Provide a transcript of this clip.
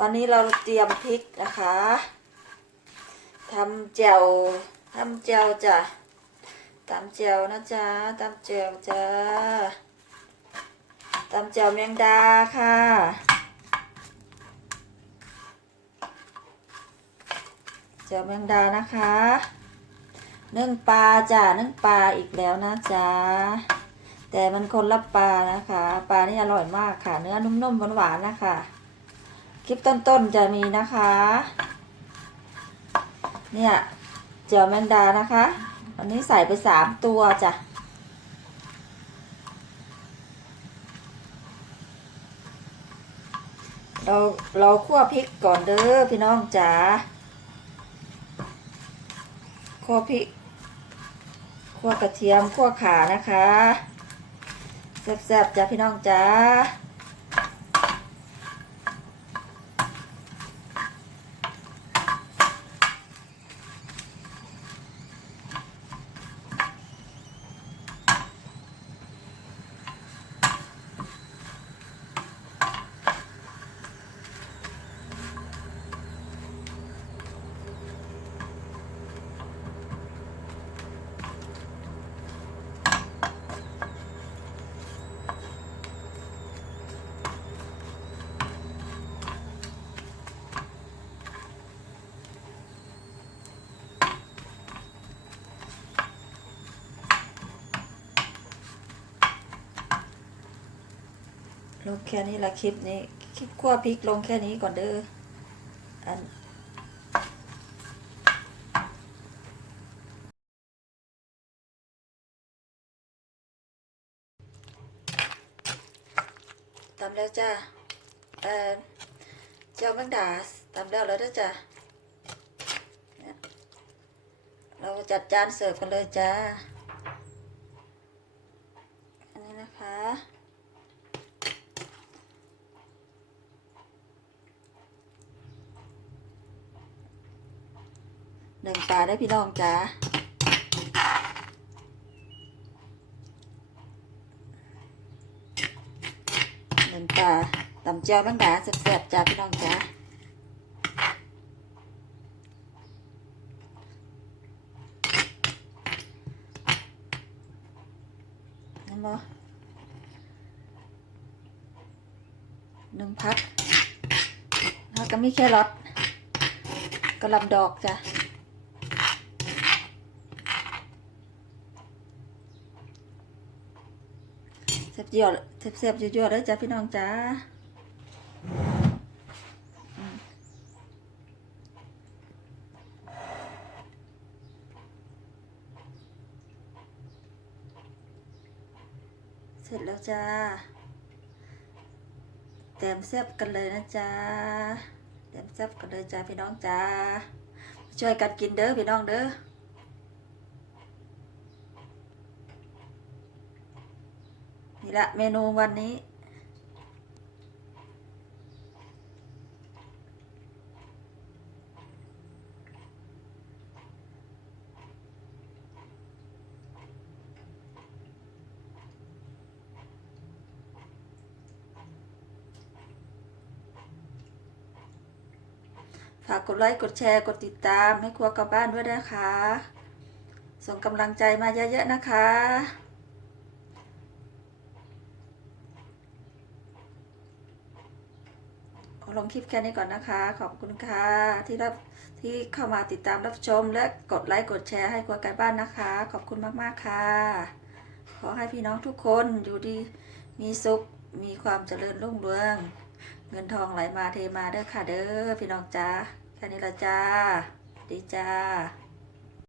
วันนี้เราเตรียมพริกนะคะทำแจ่วทำแจ่วจ้ะตำแจวนะจ๊ะตำแจ่วจ้าตำแจ่วแมงดาค่ะแจ่วแมงดานะคะนึ่งปลาจ้ะนึ่งปลาอีกแล้วนะจ๊ะแต่มันคนละปลานะคะ ปลานี่อร่อยมากค่ะ เนื้อนุ่มๆหวานๆนะคะ คลิปต้นๆจะมีนะคะ เนี่ยเจียวแมงดานะคะอันนี้ใส่ไปสามตัวจ้ะเราเราคั่วพริกก่อนเด้อพี่น้องจ๋าคั่วพริกคั่วกระเทียมคั่วขานะคะแซ่บๆจ้ะพี่น้องจ๋า ลงแค่นี้ละคลิปนี้ คลิปคั่วพริกลงแค่นี้ก่อนเด้ออันตำแล้วจ้าเออเจ้าแมงดาตำแล้วแล้วด้จ้าเราจัดจานเสิร์ฟกันเลยจ้า อันนี้นะคะ หนึ่งปลาได้พี่น้องจ้าหนึ่งปลาตำเจียวแมงดาแซ่บๆจ้าพี่น้องจ้าน้ำบ่หนึ่งพักแล้วก็มีแครอทกระลำดอกจ้ะ เสียบเจียวเสียบเสียบยั่วๆเลยจ้ะพี่น้องจ้าเสร็จแล้วจ้าเต็มเสียบกันเลยนะจ้าเต็มเสียบกันเลยจ้าพี่น้องจ้าช่วยกันกินเด้อพี่น้องเด้อ นี่ละเมนูวันนี้ ฝากกดไลค์กดแชร์กดติดตามให้ครัวกับบ้านด้วยนะคะ ส่งกำลังใจมาเยอะๆนะคะ ขอ ลงคลิปแค่นี้ก่อนนะคะ ขอบคุณค่ะ ที่รับที่เข้ามาติดตามรับชม และกดไลค์กดแชร์ให้ครัวไกันบ้านนะคะ ขอบคุณมาก ๆ ค่ะ ขอให้พี่น้องทุกคนอยู่ดีมีสุขมีความเจริญรุ่งเรือง เงินทองไหลมาเทมาเด้อค่ะเด้อพี่น้องจ้าแค่นี้ละจ้า ดีจ้า